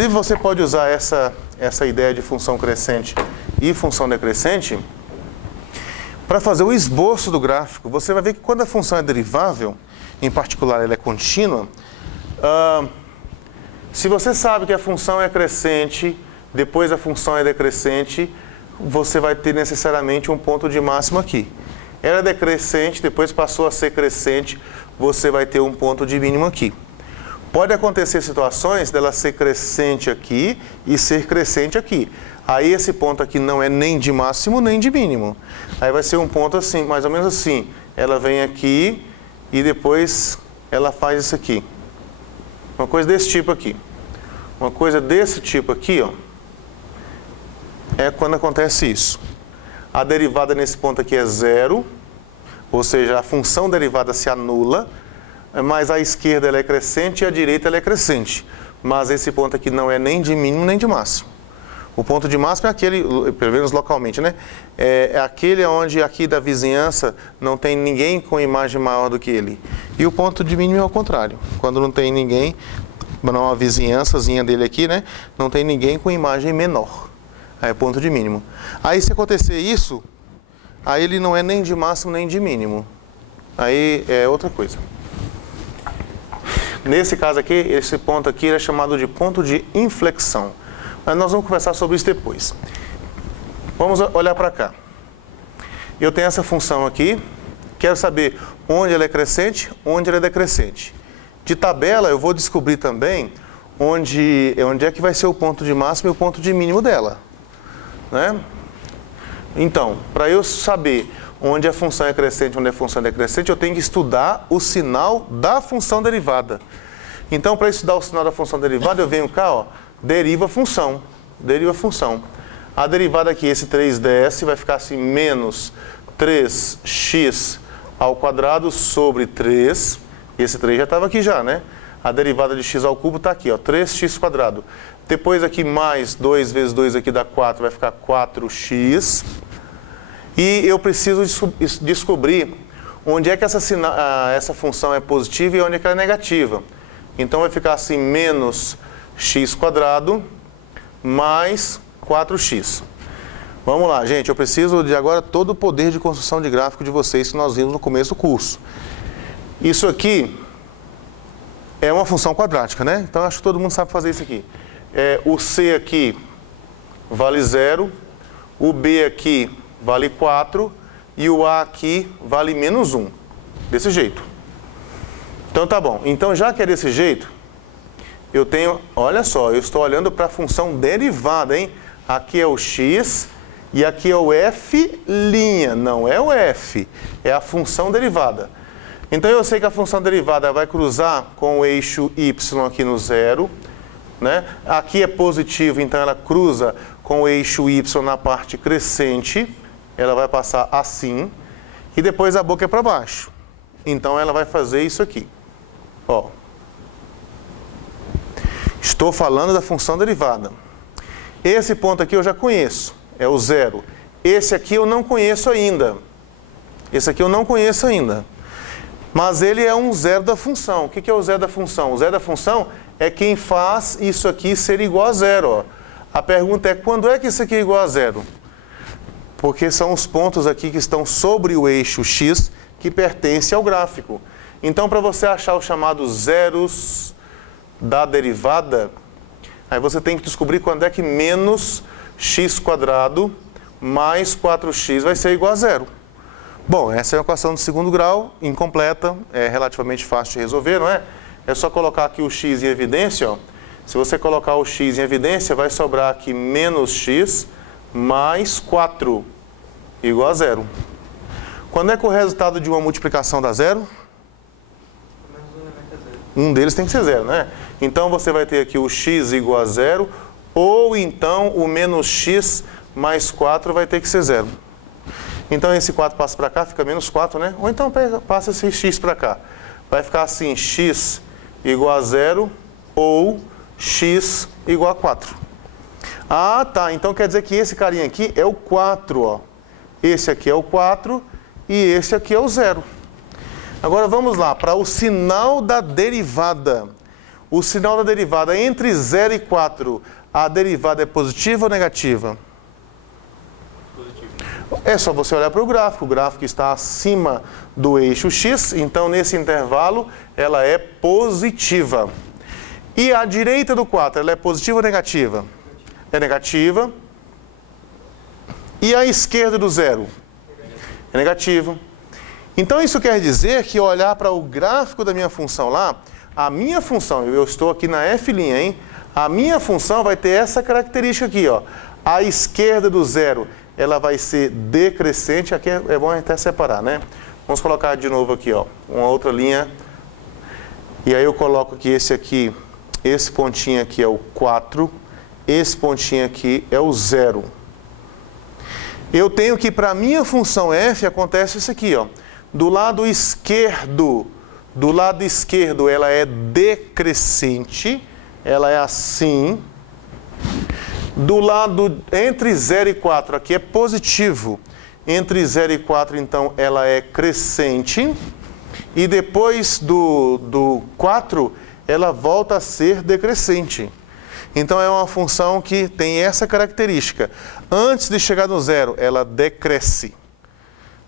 Inclusive, você pode usar essa ideia de função crescente e função decrescente para fazer o esboço do gráfico. Você vai ver que quando a função é derivável, em particular ela é contínua, se você sabe que a função é crescente, depois a função é decrescente, você vai ter necessariamente um ponto de máxima aqui. Era decrescente, depois passou a ser crescente, você vai ter um ponto de mínimo aqui. Pode acontecer situações dela ser crescente aqui e ser crescente aqui. Aí esse ponto aqui não é nem de máximo nem de mínimo. Aí vai ser um ponto assim, mais ou menos assim. Ela vem aqui e depois ela faz isso aqui. Uma coisa desse tipo aqui. Uma coisa desse tipo aqui, ó, é quando acontece isso. A derivada nesse ponto aqui é zero, ou seja, a função derivada se anula, mas a esquerda ela é crescente e a direita ela é crescente. Mas esse ponto aqui não é nem de mínimo nem de máximo. O ponto de máximo é aquele, pelo menos localmente, né? É aquele onde aqui da vizinhança não tem ninguém com imagem maior do que ele. E o ponto de mínimo é o contrário. Quando não tem ninguém, não a vizinhançazinha dele aqui, né? Não tem ninguém com imagem menor. Aí é ponto de mínimo. Aí se acontecer isso, aí ele não é nem de máximo nem de mínimo. Aí é outra coisa. Nesse caso aqui, esse ponto aqui é chamado de ponto de inflexão. Mas nós vamos conversar sobre isso depois. Vamos olhar para cá. Eu tenho essa função aqui. Quero saber onde ela é crescente, onde ela é decrescente. De tabela, eu vou descobrir também onde é que vai ser o ponto de máximo e o ponto de mínimo dela. Né? Então, para eu saber onde a função é crescente, onde a função é decrescente, eu tenho que estudar o sinal da função derivada. Então, para estudar o sinal da função derivada, eu venho cá, ó, deriva a função. Deriva a função. A derivada aqui, esse 3ds, vai ficar assim, menos 3x ao quadrado sobre 3. Esse 3 já estava aqui já, né? A derivada de x ao cubo está aqui, ó, 3x quadrado. Depois aqui mais 2 vezes 2 aqui dá 4, vai ficar 4x. E eu preciso descobrir onde é que essa função é positiva e onde é que ela é negativa. Então vai ficar assim, menos x quadrado mais 4x. Vamos lá, gente, eu preciso de agora todo o poder de construção de gráfico de vocês que nós vimos no começo do curso. Isso aqui é uma função quadrática, né? Então acho que todo mundo sabe fazer isso aqui. O c aqui vale 0, o b aqui vale 4 e o a aqui vale menos 1. Desse jeito. Então tá bom. Então já que é desse jeito, eu tenho, olha só, eu estou olhando para a função derivada, hein? Aqui é o x e aqui é o f', não é o f, é a função derivada. Então eu sei que a função derivada vai cruzar com o eixo y aqui no 0, né? Aqui é positivo, então ela cruza com o eixo y na parte crescente, ela vai passar assim, e depois a boca é para baixo. Então ela vai fazer isso aqui. Ó. Estou falando da função derivada. Esse ponto aqui eu já conheço, é o 0. Esse aqui eu não conheço ainda. Esse aqui eu não conheço ainda. Mas ele é um zero da função. O que é o zero da função? O zero da função é quem faz isso aqui ser igual a zero. Ó. A pergunta é, quando é que isso aqui é igual a zero? Porque são os pontos aqui que estão sobre o eixo x que pertence ao gráfico. Então, para você achar os chamados zeros da derivada, aí você tem que descobrir quando é que menos x quadrado mais 4x vai ser igual a zero. Bom, essa é a equação do segundo grau, incompleta, é relativamente fácil de resolver, não é? É só colocar aqui o x em evidência, ó. Se você colocar o x em evidência, vai sobrar aqui menos x mais 4, igual a zero. Quando é que o resultado de uma multiplicação dá zero? Um deles tem que ser zero, né? Então você vai ter aqui o x igual a zero, ou então o menos x mais 4 vai ter que ser zero. Então esse 4 passa para cá, fica menos 4, né? Ou então passa esse x para cá. Vai ficar assim, x igual a 0 ou x igual a 4. Ah, tá. Então quer dizer que esse carinha aqui é o 4, ó. Esse aqui é o 4 e esse aqui é o 0. Agora vamos lá, para o sinal da derivada. o sinal da derivada entre 0 e 4, a derivada é positiva ou negativa? Positiva. É só você olhar para o gráfico está acima do eixo x, então nesse intervalo ela é positiva. E a direita do 4, ela é positiva ou negativa? É negativa. E a esquerda do 0? É negativa. Então isso quer dizer que olhar para o gráfico da minha função lá, a minha função, eu estou aqui na f', hein? A minha função vai ter essa característica aqui, ó. A esquerda do 0, ela vai ser decrescente. Aqui é bom até separar, né? Vamos colocar de novo aqui, ó, uma outra linha. E aí eu coloco que esse pontinho aqui é o 4, esse pontinho aqui é o 0. Eu tenho que, para a minha função f, acontece isso aqui, ó. Do lado esquerdo, ela é decrescente, ela é assim. Do lado entre 0 e 4, aqui é positivo. Entre 0 e 4, então, ela é crescente. E depois do 4, ela volta a ser decrescente. Então, é uma função que tem essa característica. Antes de chegar no 0, ela decresce.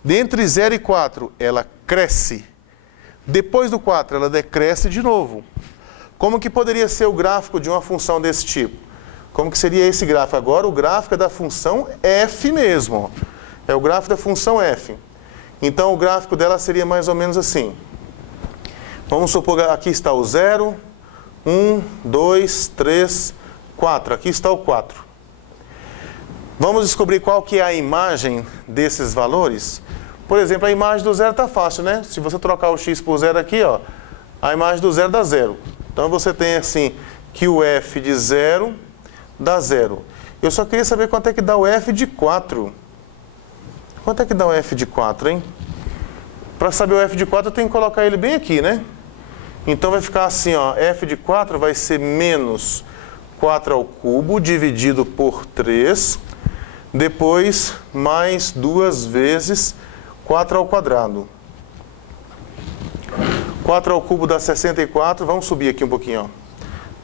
Entre 0 e 4, ela cresce. Depois do 4, ela decresce de novo. Como que poderia ser o gráfico de uma função desse tipo? Como que seria esse gráfico? Agora, o gráfico é da função f mesmo. É o gráfico da função f. Então, o gráfico dela seria mais ou menos assim. Vamos supor que aqui está o 0, 1, 2, 3, 4. Aqui está o 4. Vamos descobrir qual que é a imagem desses valores. Por exemplo, a imagem do 0 está fácil, né? Se você trocar o x por 0 aqui, ó, a imagem do 0 dá 0. Então, você tem assim, que o f de 0 dá 0. Eu só queria saber quanto é que dá o f de 4. Quanto é que dá o f de 4, hein? Para saber o f de 4, eu tenho que colocar ele bem aqui, né? Então, vai ficar assim, ó, f de 4 vai ser menos 4 ao cubo dividido por 3, depois mais 2 vezes 4 ao quadrado. 4 ao cubo dá 64, vamos subir aqui um pouquinho, ó.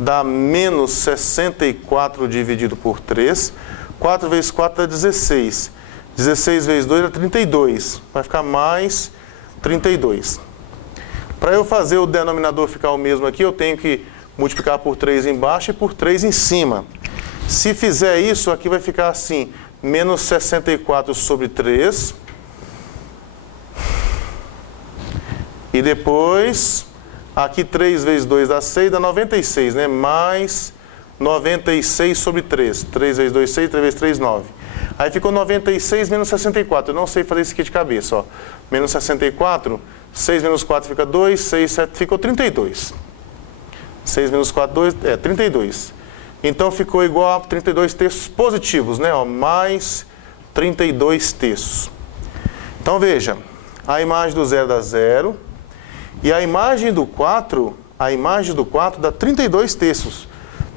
Dá menos 64 dividido por 3. 4 vezes 4 dá 16. 16 vezes 2 dá 32. Vai ficar mais 32. Para eu fazer o denominador ficar o mesmo aqui, eu tenho que multiplicar por 3 embaixo e por 3 em cima. Se fizer isso, aqui vai ficar assim, menos 64 sobre 3. E depois, aqui 3 vezes 2 dá 6, dá 96, né? Mais 96 sobre 3. 3 vezes 2, 6, 3 vezes 3, 9. Aí ficou 96 menos 64. Eu não sei fazer isso aqui de cabeça, ó. Menos 64, 6 menos 4 fica 2, 6, 7, ficou 32. 6 menos 4, 2, 32. Então ficou igual a 32 terços positivos, né? Ó, mais 32 terços. Então veja, a imagem do 0 dá 0. E a imagem do 4 dá 32 terços.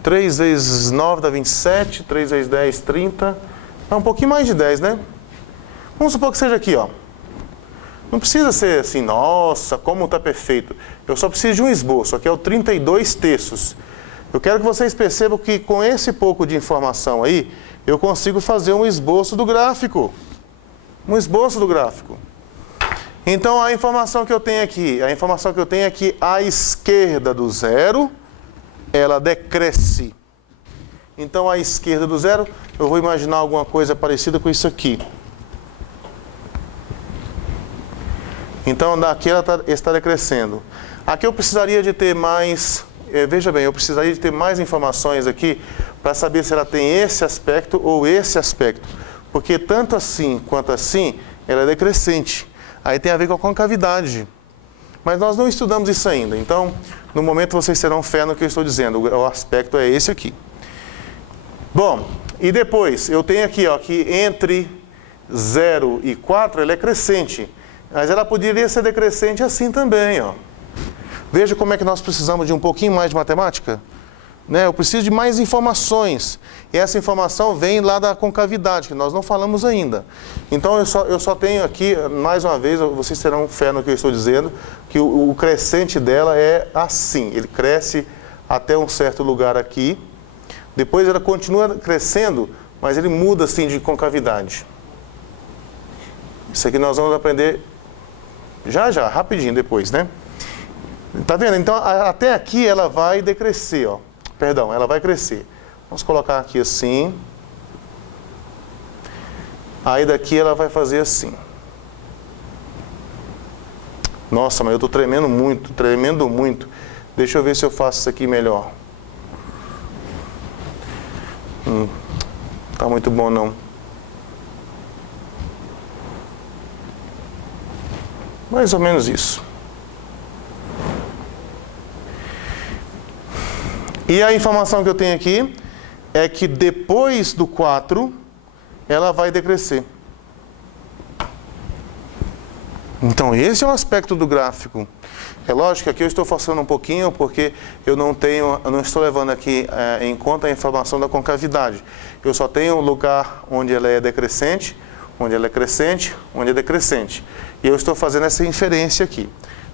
3 vezes 9 dá 27, 3 vezes 10, 30. É um pouquinho mais de 10, né? Vamos supor que seja aqui, ó. Não precisa ser assim, nossa, como está perfeito. Eu só preciso de um esboço. Aqui é o 32 terços. Eu quero que vocês percebam que com esse pouco de informação aí, eu consigo fazer um esboço do gráfico. Um esboço do gráfico. Então, a informação que eu tenho aqui, é que a esquerda do 0, ela decresce. Então, a esquerda do 0, eu vou imaginar alguma coisa parecida com isso aqui. Então, daqui ela está decrescendo. Aqui eu precisaria de ter mais, veja bem, eu precisaria de ter mais informações aqui para saber se ela tem esse aspecto ou esse aspecto. Porque tanto assim quanto assim, ela é decrescente. Aí tem a ver com a concavidade. Mas nós não estudamos isso ainda. Então, no momento vocês terão fé no que eu estou dizendo. O aspecto é esse aqui. Bom, e depois, eu tenho aqui, ó, que entre 0 e 4, ela é crescente. Mas ela poderia ser decrescente assim também, ó. Veja como é que nós precisamos de um pouquinho mais de matemática. Né? Eu preciso de mais informações. E essa informação vem lá da concavidade, que nós não falamos ainda. Então, eu só tenho aqui, mais uma vez, vocês terão fé no que eu estou dizendo, que o crescente dela é assim. Ele cresce até um certo lugar aqui. Depois ela continua crescendo, mas ele muda assim de concavidade. Isso aqui nós vamos aprender já, rapidinho depois, né? Tá vendo? Então até aqui ela vai decrescer, ó. Perdão, ela vai crescer. Vamos colocar aqui assim. Aí daqui ela vai fazer assim. Nossa, mas eu estou tremendo muito, tremendo muito. Deixa eu ver se eu faço isso aqui melhor. Tá muito bom não. Mais ou menos isso. E a informação que eu tenho aqui é que depois do 4, ela vai decrescer. Então esse é o aspecto do gráfico. É lógico que aqui eu estou forçando um pouquinho porque eu não estou levando aqui em conta a informação da concavidade. Eu só tenho o lugar onde ela é decrescente, onde ela é crescente, onde é decrescente. E eu estou fazendo essa inferência aqui.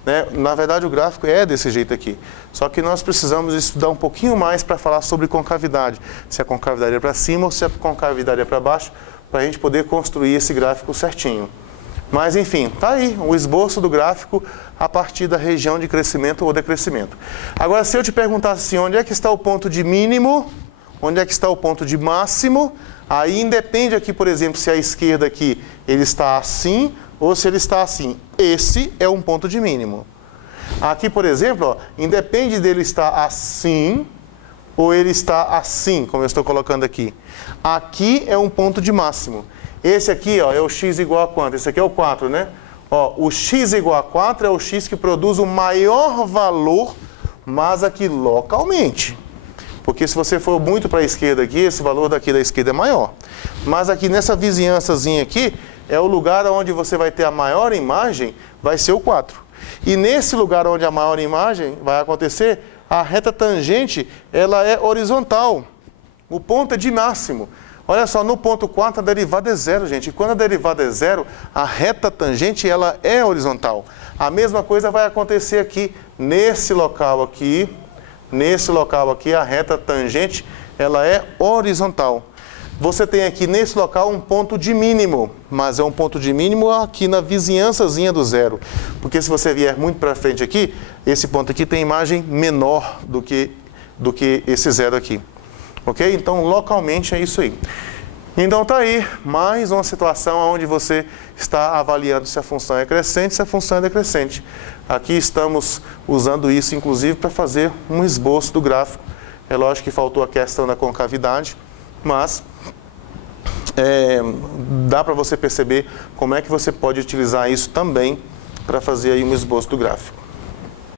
Né? Na verdade o gráfico é desse jeito aqui. Só que nós precisamos estudar um pouquinho mais para falar sobre concavidade. Se a concavidade é para cima ou se a concavidade é para baixo, para a gente poder construir esse gráfico certinho. Mas enfim, tá aí o esboço do gráfico a partir da região de crescimento ou decrescimento. Agora, se eu te perguntasse assim, onde é que está o ponto de mínimo, onde é que está o ponto de máximo, aí independe aqui, por exemplo, se a esquerda aqui ele está assim ou se ele está assim. Esse é um ponto de mínimo. Aqui, por exemplo, ó, independe dele estar assim ou ele está assim, como eu estou colocando aqui. Aqui é um ponto de máximo. Esse aqui, ó, é o x igual a quanto? Esse aqui é o 4, né? Ó, o x igual a 4 é o x que produz o maior valor, mas aqui localmente. Porque se você for muito para a esquerda aqui, esse valor daqui da esquerda é maior. Mas aqui nessa vizinhançazinha aqui, é o lugar onde você vai ter a maior imagem, vai ser o 4. E nesse lugar onde a maior imagem vai acontecer, a reta tangente, ela é horizontal. O ponto é de máximo. Olha só, no ponto 4 a derivada é zero, gente. E quando a derivada é zero, a reta tangente ela é horizontal. A mesma coisa vai acontecer aqui, nesse local aqui. Nesse local aqui, a reta tangente ela é horizontal. Você tem aqui nesse local um ponto de mínimo, mas é um ponto de mínimo aqui na vizinhançazinha do zero. Porque se você vier muito para frente aqui, esse ponto aqui tem imagem menor do que esse zero aqui. Ok? Então, localmente é isso aí. Então, tá aí mais uma situação onde você está avaliando se a função é crescente, se a função é decrescente. Aqui estamos usando isso, inclusive, para fazer um esboço do gráfico. É lógico que faltou a questão da concavidade, mas dá para você perceber como é que você pode utilizar isso também para fazer aí um esboço do gráfico.